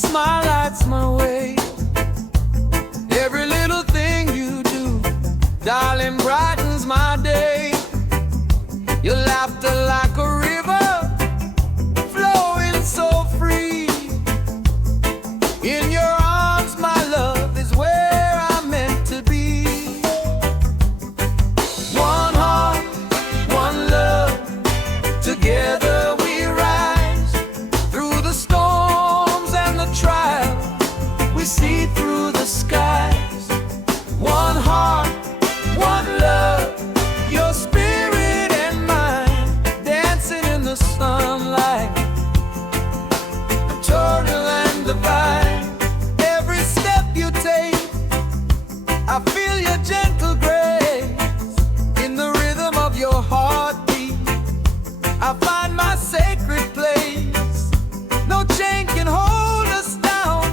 smile lights my way. Every little thing you do, darling, brightens my day. Your laughter like a river, flowing so free. In your arms, my love, is where I'm meant to be. One heart, one love, together we rise. Through the storms and the trials, we see through the skies. One heart, one love, your spirit and mine, dancing in the sunlight, eternal and divine. Every step you take, I feel your gentle grace. In the rhythm of your heartbeat, I find my sacred place. No chain can hold us down,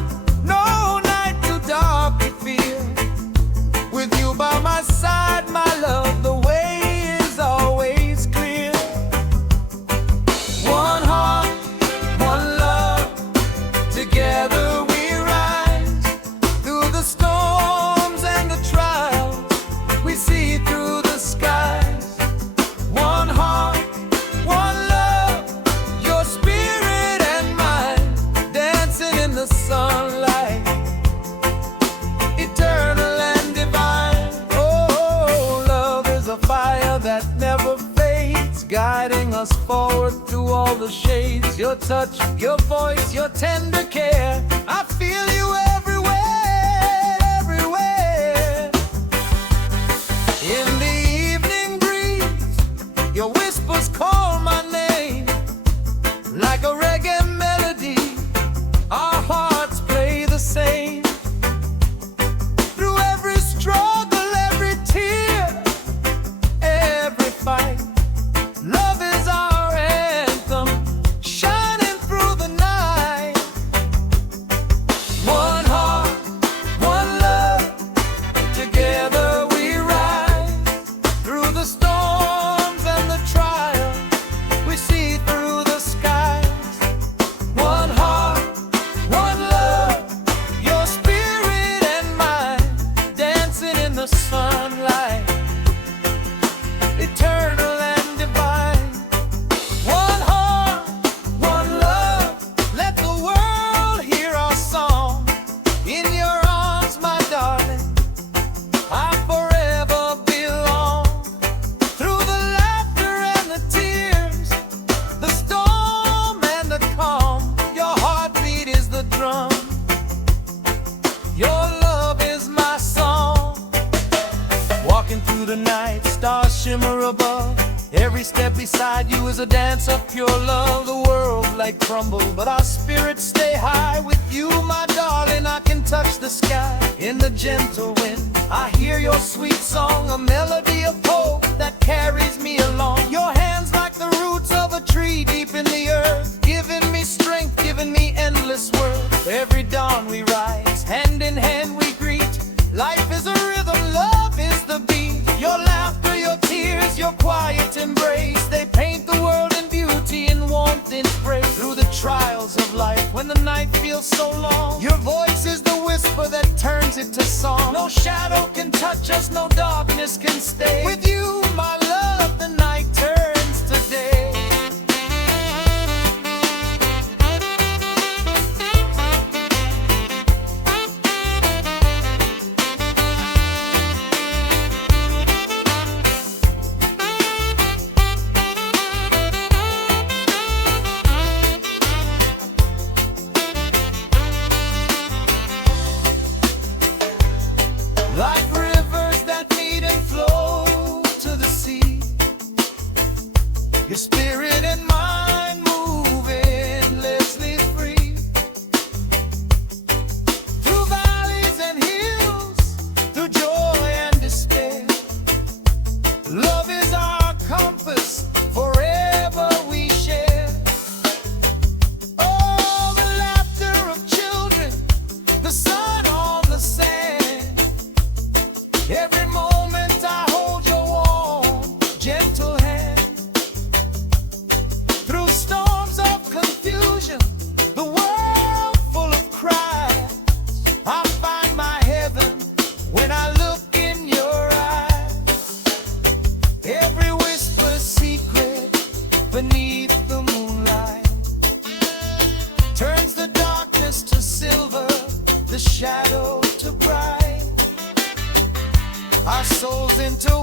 no night too dark to fear. With you by my side, my love, the way is always clear. One heart, one love, together we rise. Through the storms and the trials, we see through the skies. One heart, one love, your spirit and mine, dancing in the sunlight, eternal and divine. Oh, love is a fire that never fades, guiding us forward through all the shades. Your touch, your voice, your tender care, I feel you everywhere, everywhere. In the evening breeze, your whispers call my name. Like a reggae melody, our hearts play the same. Through every struggle, every tear, every fight, love is our anthem, shining through the night. One heart, one love, together we rise. Through the storms and the trials, we see through the skies. One heart, one love, your spirit and mine, dancing in the sunlight, eternal and divine. One heart, one love, let the world hear our song. In your arms, my darling, I forever belong. Through the laughter and the tears, the storm and the calm, your heartbeat is the drum. Your love is my song. Walking through the night, stars shimmer above. Every step beside you is a dance of pure love. The world like crumble, but our spirits stay high. With you, my darling, I can touch the sky. In the gentle wind, I hear your sweet song, a melody of hope that carries me along. Your hands like the roots of a tree deep in the earth, giving me strength, giving me endless worth. Every dawn we rise, hand in hand we greet. Life is a rhythm, love is the beat. Your laughter, your tears, your quiet embrace, they paint the world in beauty and warmth in praise. Through the trials of life, when the night feels so long, your voice is the whisper that turns it to song. No shadow can touch us, no darkness can stay. With you, my love, the night turns to day. Like rivers that meet and flow to the sea, into